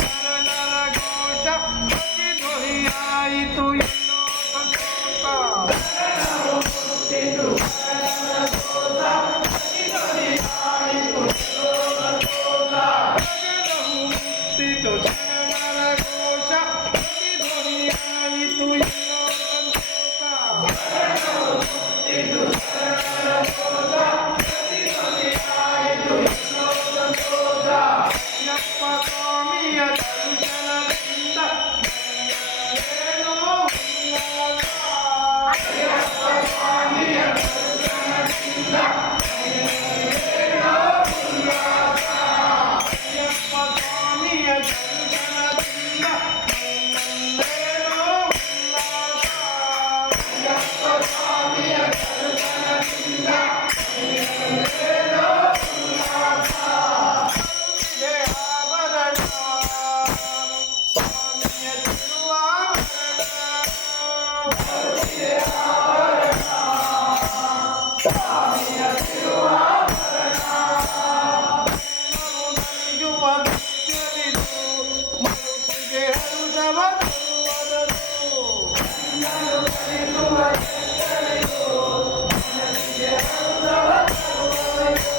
ಶರಣರ ಘೋಷ ಪ್ರತಿ ಧ್ವನಿಯಾಯಿತು ಎಲ್ಲೋ ಸಂತೋಷ. ಜಗದ ಮುಕ್ತಿತು ಶರಣರ ಘೋಷ ಪ್ರತಿ ಧ್ವನಿಯಾಯಿತು ಎಲ್ಲೋ ಸಂತೋಷ. ಅಯ್ಯಪ್ಪ ಸ್ವಾಮಿಯ ದರ್ಶನದಿಂದ ಏನೋ ಉಲ್ಲಾಸ. ಅಯ್ಯಪ್ಪ ಸ್ವಾಮಿಯ ದರ್ಶನದಿಂದ ಏನೋ ಉಲ್ಲಾಸ. ಅಯ್ಯಪ್ಪ ಸ್ವಾಮಿಯ ದರ್ಶನದಿಂದ ಏನೋ ಉಲ್ಲಾಸ. ಅಯ್ಯಪ್ಪ ಸ್ವಾಮಿಯ ದರ್ಶನದಿಂದ ಏನೋ ಉಲ್ಲಾಸ. ಆಭರಣ ಸ್ವಾಮಿಯ ತಿರುವಾಭರಣ. ಸ್ವಾಮಿಯ ತಿರುವಾಭರಣ. ನಡೆಯುವ ಭಕ್ತರಿದು ಮರುಪಿಗೆ ಹರುಷವ ತರುವದರು. ನಡೆಯುವ ಭಕ್ತರಿದು ಮನಸ್ಸಿಗೆ ಹರುಷವ ತರುವವರು.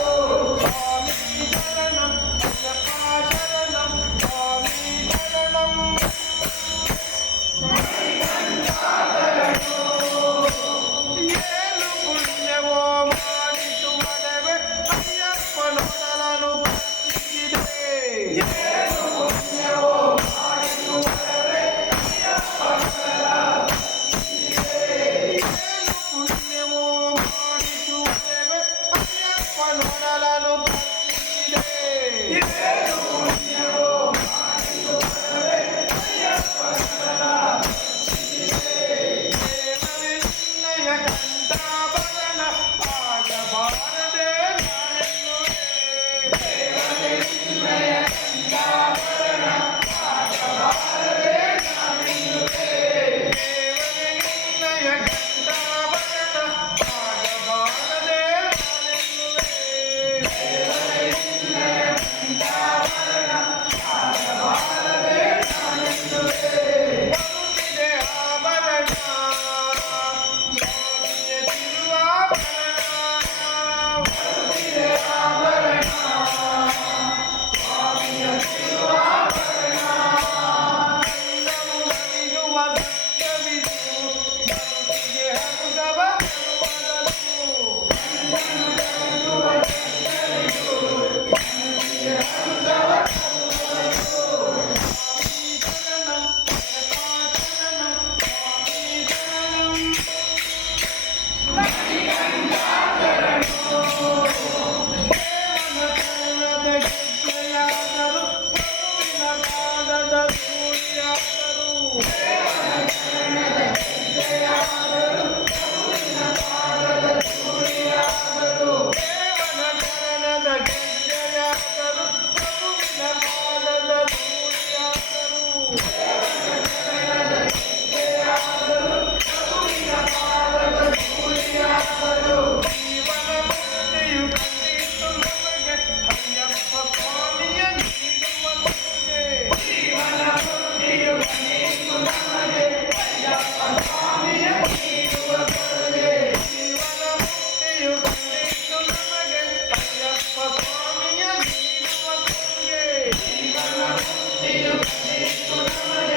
ಸ್ವಾಮಿ ಶರಣಂ ಅಯ್ಯಪ್ಪ ಶರಣಂ ಸ್ವಾಮಿ ಶರಣಂ. ಏನು ಪುಣ್ಯವೋ ಮಾಡಿತು ಮನವೇ ಅಯ್ಯಪ್ಪನೊಡಲನು ಭಕ್ತಿಸಿದೆ. ಏನು ಪುಣ್ಯವೋ ಮಾಡಿತು ಮನವೇ ಅಯ್ಯಪ್ಪನೊಡಲ ಭಕ್ತಿಸಿದೆ. ಏನು ಪುಣ್ಯವೋ ಮಾಡಿತು ಮನವೇ ಅಯ್ಯಪ್ಪನೊಡಲನು ಭಕ್ತಿಸಿದೆ. ಏನು ಪುಣ್ಯವೋ ಮಾಡಿತು ಮನವೇ ಅಯ್ಯಪ್ಪನೊಡಲ ಭಕ್ತಿಸಿದೆ. ದೇವರೇ ನಿನ್ನಯ ಕಂಠಾಭರಣ ಆಗಬಾರದೆ ನಾನೆನ್ನುವೆ. ದೇವರೇ ನಿನ್ನಯ ಕಂಠಾಭರಣ ಆಗಬಾರದೆ ನಾನೆನ್ನುವೆ. ದೇವರೇ ನಿನ್ನಯ ಕಂಠಾಭರಣ ಆಗಬಾರದೆ ನಾನೆನ್ನುವೆ. ದೇವರೇ ನಿನ್ನಯ ಕಂಠಾಭರಣ ಆಗಬಾರದೆ ನಾನೆನ್ನುವೆ. ಬರುತ್ತಿದೆ ಆಭರಣ ಸ್ವಾಮಿಯ ತಿರುವಾಭರಣ. ಬರುತ್ತಿದೆ ಆಭರಣ ಸ್ವಾಮಿಯ ತಿರುವಾಭರಣ. ಎಲ್ಲವೂ ನಡೆಯುವ ದೃಶ್ಯವಿದು ಮನಸ್ಸಿಗೆ ಹರುಷವ ತರುವದರು. ಎಲ್ಲವೂ ನಡೆಯುವ ದೃಶ್ಯವಿದು ಮನಸ್ಸಿಗೆ ಹರುಷವ ತರುವದರು. ಸ್ವಾಮಿ ಶರಣಂ ಅಯ್ಯಪ್ಪ ಶರಣಂ ಸ್ವಾಮಿ ಶರಣಂ. ದೇವನ ಕರ್ಣದ ಗೆಜ್ಜೆಯಾದರು ಪ್ರಭುವಿನ ಪಾದದ ಧೂಳಿಯಾದರು. ದೇವನ ಕರ್ಣದ ಗೆಜ್ಜೆಯಾದರು ಪ್ರಭುವಿನ ಪಾದದ ಧೂಳಿಯಾದರು. ದೇವನ ಕರ್ಣದ ಗೆಜ್ಜೆಯಾದರು ಪ್ರಭುವಿನ ಪಾದದ ಧೂಳಿಯಾದರು. ದೇವನ ಕರ್ಣದ ಗೆಜ್ಜೆಯಾದರು ಪ್ರಭುವಿನ ಪಾದದ ಧೂಳಿಯಾದರು. ಜೀವನ ಮುಕ್ತಿಯು ಕಂಡಿತು ನಮಗೆ ಅಯ್ಯಪ್ಪ ಸ್ವಾಮಿಯ ನೀಡುವ ಕೊಡುಗೆ. ಜೀವನ ಮುಕ್ತಿಯು ಕಂಡಿತು ನಮಗೆ ಅಯ್ಯಪ್ಪ ಸ್ವಾಮಿಯ ನೀಡುವ ಕೊಡುಗೆ. ಜೀವನ ಮುಕ್ತಿಯು ಕಂಡಿತು ನಮಗೆ ಅಯ್ಯಪ್ಪ ಸ್ವಾಮಿಯ ನೀಡುವ ಕೊಡುಗೆ. ಜೀವನ ಮುಕ್ತಿಯು ಕಂಡಿತು ನಮಗೆ